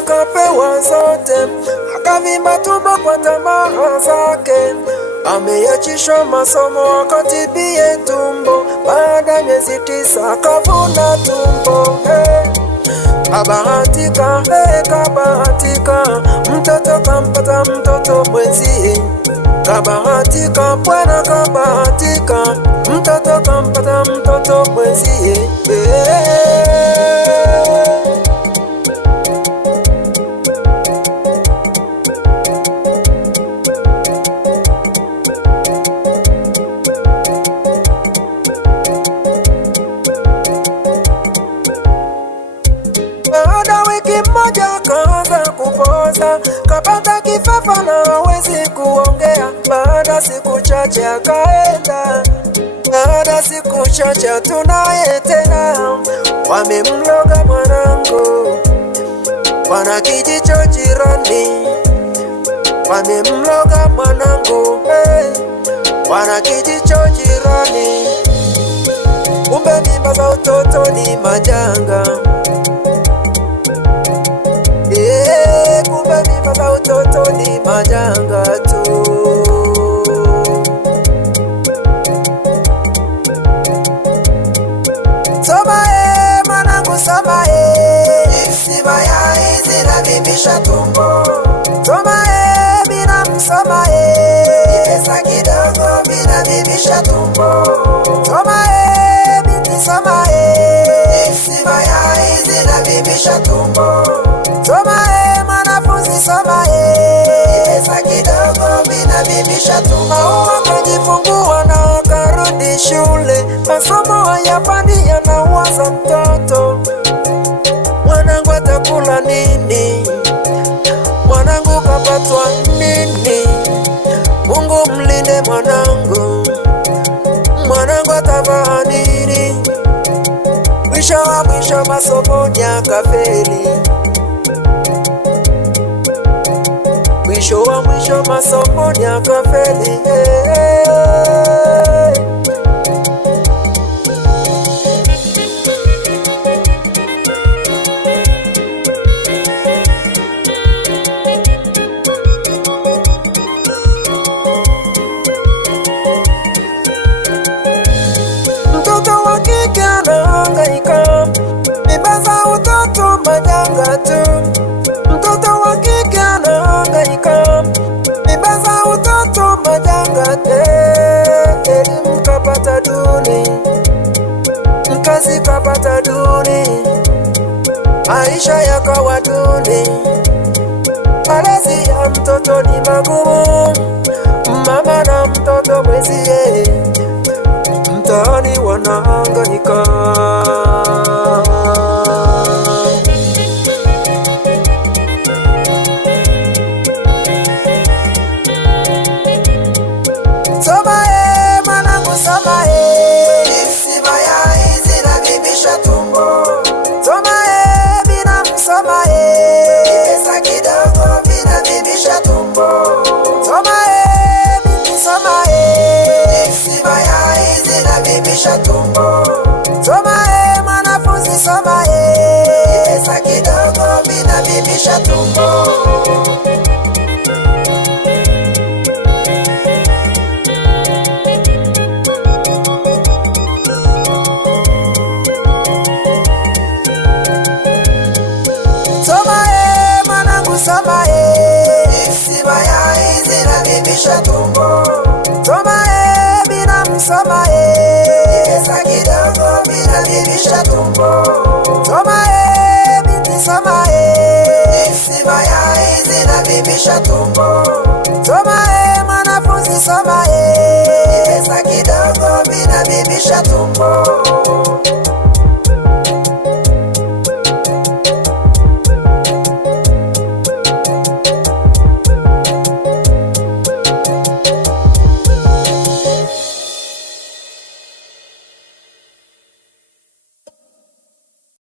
akapewa zote, akavimba tumbo kwa tamaa zake. Ameachishwa masomo akatibie tumbo, baada ya miezi 9 akavuna tumbo. Kabahatika, kabahatika, mtoto kampata mtoto mwenzie. Kabahatika bwana, kabahatika, mtoto kampata mtoto mwenzie. Baada wiki moja kaanza kupoza, kapata kifafa na hawezi kuongea. Baada siku chache akaenda, baada siku chache tunaye tena. Wamemloga mwanangu, wana kijicho jirani. Wamemloga mwanangu, wana kijicho jirani. Kumbe mimba za utoto ni majanga. Kumbe mimba za utoto ni majanga tu. Soma mwanangu, soma msiba ya hizi na vimbisha tumbo. Soma binamu, soma pesa kidogo bila vimbisha tumbo. Soma binti, soma msiba ya hizi na vimbisha tumbo. Soma mwanafunzi, soma pesa kidogo bila vimbisha tumbo. Akajifungua na akarudi shule, masomo hayapandi yanawaza mtoto. Mwanangu atakula nini? Mwanangu kapatwa nini? Mungu mlinde mwanangu. Mwanangu atavaa nini? Mwisho wa mwisho masomoni akafeli. Mwisho wa mwisho masomoni akafeli. Mtoto wa kike anahangaika, mimba za utoto majanga tu. Mtoto wa kike anahangaika, mimba za utoto majanga tu. Elimu kapata duni, mkazi kapata duni, maisha yakawa duni. Malezi ya mtoto ni magumu, mama na mtoto mwenzie mtaani wanahangaika. Soma mwanangu, soma msiba ya hizi na vimbisha tumbo. Soma binamu, soma pesa kidogo bila vimbisha tumbo. Soma binti, soma msiba ya hizi na vimbisha tumbo. Soma mwanafunzi, soma pesa kidogo bila vimbisha tumbo. Soma mwanangu, soma msiba ya hizi na vimbisha tumbo. Soma binamu, soma pesa kidogo bila vimbisha tumbo. Soma binti, soma msiba ya hizi na vimbisha tumbo. Soma mwanafunzi, soma pesa kidogo bila vimbisha tumbo.